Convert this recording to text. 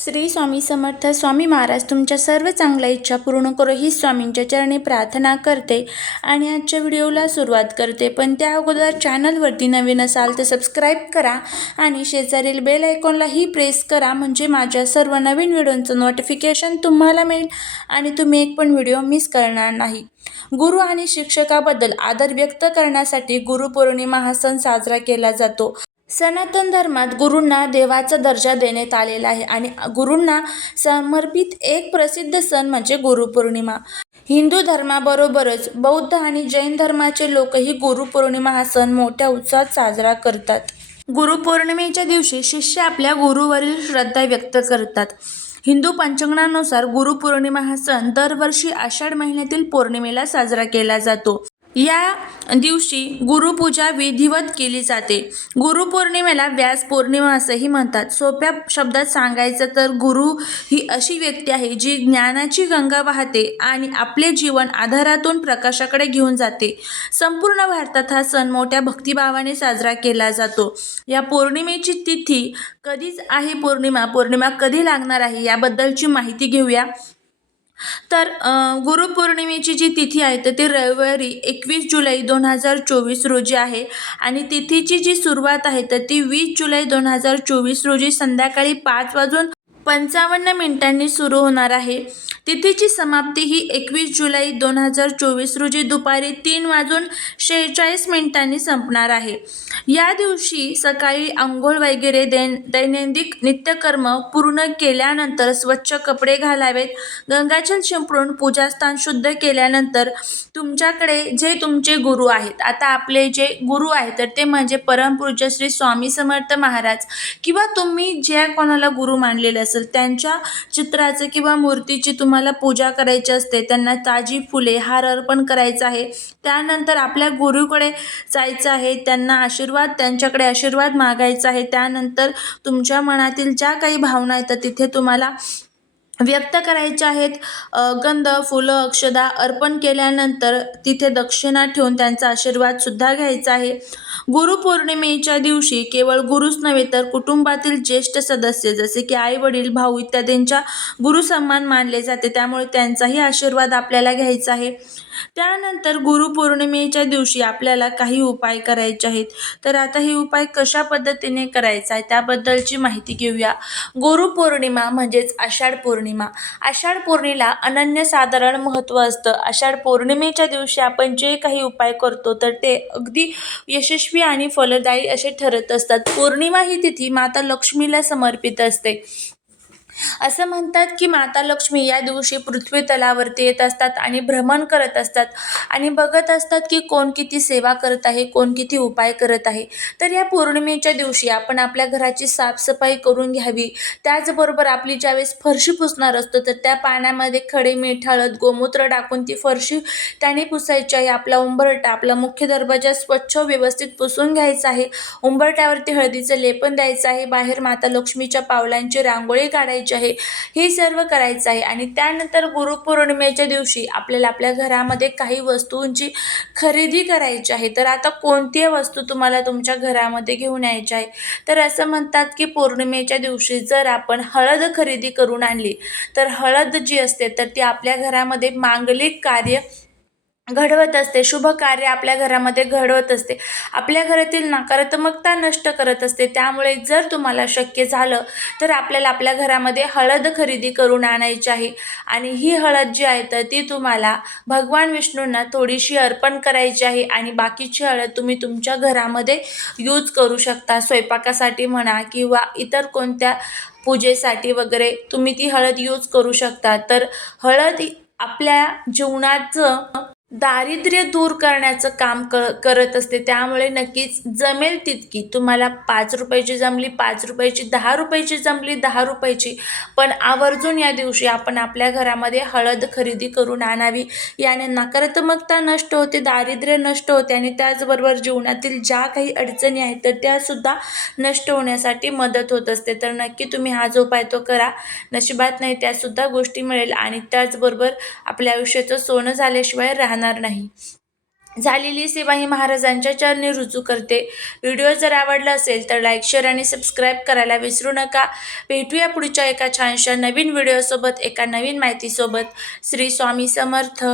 श्री स्वामी समर्थ स्वामी महाराज तुमच्या सर्व चांगल्या इच्छा पूर्ण करो ही स्वामींच्या चरणी प्रार्थना करते आणि आजच्या व्हिडिओला सुरुवात करते. पण त्या अगोदर चॅनलवरती नवीन असाल तर सबस्क्राईब करा आणि शेजारील बेल आयकॉनलाही प्रेस करा म्हणजे माझ्या सर्व नवीन व्हिडिओंचं नोटिफिकेशन तुम्हाला मिळेल आणि तुम्ही एक पण व्हिडिओ मिस करणार नाही. गुरु आणि शिक्षकाबद्दल आदर व्यक्त करण्यासाठी गुरुपौर्णिमा हा सण साजरा केला जातो. सनातन धर्मात गुरूंना देवाचा दर्जा देण्यात आलेला आहे आणि गुरूंना समर्पित एक प्रसिद्ध सण म्हणजे गुरुपौर्णिमा. हिंदू धर्माबरोबरच बौद्ध आणि जैन धर्माचे लोकही गुरुपौर्णिमा हा सण मोठ्या उत्साहात साजरा करतात. गुरुपौर्णिमेच्या दिवशी शिष्य आपल्या गुरुवरील श्रद्धा व्यक्त करतात. हिंदू पंचांगणानुसार गुरुपौर्णिमा हा सण दरवर्षी आषाढ महिन्यातील पौर्णिमेला साजरा केला जातो. या दिवशी गुरुपूजा विधिवत केली जाते. गुरुपौर्णिमेला व्यास पौर्णिमा असंही म्हणतात. सोप्या शब्दात सांगायचं तर गुरु ही अशी व्यक्ती आहे जी ज्ञानाची गंगा वाहते आणि आपले जीवन आधारातून प्रकाशाकडे घेऊन जाते. संपूर्ण भारतात हा सण मोठ्या भक्तिभावाने साजरा केला जातो. या पौर्णिमेची तिथी कधीच आहे पौर्णिमा पौर्णिमा कधी लागणार आहे याबद्दलची माहिती घेऊया. तर गुरुपौर्णिमेची जी तिथी आहे तर ती रविवारी एकवीस जुलै दोन हजार चोवीस रोजी आहे. आणि तिथीची जी सुरुवात आहे तर ती वीस जुलै दोन हजार चोवीस रोजी संध्याकाळी पाच वाजून पंचावन्न मिनिटांनी सुरू होणार आहे. तिथीची समाप्ती ही एकवीस जुलै दोन हजार चोवीस रोजी दुपारी तीन वाजून शेहेचाळीस मिनिटांनी संपणार आहे. या दिवशी सकाळी आंघोळ वगैरे दैन दैनंदिन नित्यकर्म पूर्ण केल्यानंतर स्वच्छ कपडे घालावेत. गंगाजल शिंपडून पूजास्थान शुद्ध केल्यानंतर तुमच्याकडे जे तुमचे गुरु आहेत आता आपले जे गुरु आहेत तर ते म्हणजे परमपूज्य श्री स्वामी समर्थ महाराज किंवा तुम्ही ज्या कोणाला गुरु मानलेले असेल त्यांच्या चित्राचं किंवा मूर्तीची तुम्हाला पूजा करायची असते त्यांना ताजी फुले हार अर्पण करायचा आहे. त्यानंतर आपल्या गुरुकडे जायचं आहे त्यांना आशीर्वाद त्यांच्याकडे आशीर्वाद मागायचा आहे. त्यानंतर तुमच्या मनातील ज्या काही भावना आहेत तर तिथे तुम्हाला व्यक्त करायचे आहेत. गंध फुलं अक्षदा अर्पण केल्यानंतर तिथे दक्षिणा ठेवून त्यांचा आशीर्वादसुद्धा घ्यायचा आहे. गुरुपौर्णिमेच्या दिवशी केवळ गुरुच नव्हे तर कुटुंबातील ज्येष्ठ सदस्य जसे की आई वडील भाऊ इत्यादींच्या गुरुसन्मान मानले जाते. त्यामुळे त्यांचाही आशीर्वाद आपल्याला घ्यायचा आहे. त्यानंतर गुरुपौर्णिमेच्या दिवशी आपल्याला काही उपाय करायचे आहेत. तर आता हे उपाय कशा पद्धतीने करायचा आहे त्याबद्दलची माहिती घेऊया. गुरुपौर्णिमा म्हणजेच आषाढ पौर्णिमा. आषाढ पौर्णिला अनन्यसाधारण महत्त्व असतं. आषाढ पौर्णिमेच्या दिवशी आपण जे काही उपाय करतो तर ते अगदी यशस्वी आणि फलदायी असे ठरत असतात. पौर्णिमा ही तिथी माता लक्ष्मीला समर्पित असते. असं म्हणतात की माता लक्ष्मी या दिवशी पृथ्वी तलावरती येत असतात आणि भ्रमण करत असतात. आणि बघत असतात की कोण किती सेवा करत आहे कोण किती उपाय करत आहे. तर या पौर्णिमेच्या दिवशी आपण आपल्या घराची साफसफाई करून घ्यावी. त्याचबरोबर आपली ज्यावेळेस फरशी पुसणार असतो तर त्या पाण्यामध्ये खडे मीठ हळद गोमूत्र टाकून ती फरशी त्याने पुसायची आहे. आपला उंबरटा आपला मुख्य दरवाजा स्वच्छ व्यवस्थित पुसून घ्यायचा आहे. उंबरट्यावरती हळदीचं लेपन द्यायचं आहे. बाहेर माता लक्ष्मीच्या पावलांची रांगोळी काढायची आहे. हे सर्व करायचं आहे. आणि त्यानंतर गुरुपौर्णिमेच्या दिवशी आपल्याला आपल्या घरामध्ये काही वस्तूंची खरेदी करायची आहे. तर आता कोणती वस्तू तुम्हाला तुमच्या घरामध्ये घेऊन यायची आहे? तर असं म्हणतात की पौर्णिमेच्या दिवशी जर आपण हळद खरेदी करून आणली तर हळद जी असते तर ती आपल्या घरामध्ये मांगलिक कार्य घडवत असते. शुभ कार्य आपल्या घरामध्ये घडवत असते. आपल्या घरातील नकारात्मकता नष्ट करत असते. त्यामुळे जर तुम्हाला शक्य झालं तर आपल्याला आपल्या घरामध्ये हळद खरेदी करून आणायची आहे. आणि ही हळद जी आहे तर ती तुम्हाला भगवान विष्णूंना थोडीशी अर्पण करायची आहे. आणि बाकीची हळद तुम्ही तुमच्या घरामध्ये यूज करू शकता. स्वयंपाकासाठी म्हणा किंवा इतर कोणत्या पूजेसाठी वगैरे तुम्ही ती हळद यूज करू शकता. तर हळद आपल्या जीवनाचं दारिद्र्य दूर करण्याचं काम क करत असते. त्यामुळे नक्कीच जमेल तितकी. तुम्हाला पाच रुपयाची जमली पाच रुपयाची दहा रुपयाची जमली दहा रुपयाची. पण आवर्जून या दिवशी आपण आपल्या घरामध्ये हळद खरेदी करून आणावी. याने नकारात्मकता नष्ट होते दारिद्र्य नष्ट होते आणि त्याचबरोबर जीवनातील ज्या काही अडचणी आहेत तर त्यासुद्धा नष्ट होण्यासाठी मदत होत असते. तर नक्की तुम्ही हा जो उपाय तो करा. नशिबात नाही त्यासुद्धा गोष्टी मिळेल आणि त्याचबरोबर आपल्या आयुष्याचं सोनं झाल्याशिवाय राहणार नाही. झालेली सेवा ही महाराजांच्या चरणी रुजू करते. व्हिडिओ जर आवडला असेल तर लाईक शेअर आणि सबस्क्राईब करायला विसरू नका. भेटूया पुढच्या एका छानशा नवीन व्हिडिओसोबत एका नवीन माहितीसोबत. श्री स्वामी समर्थ.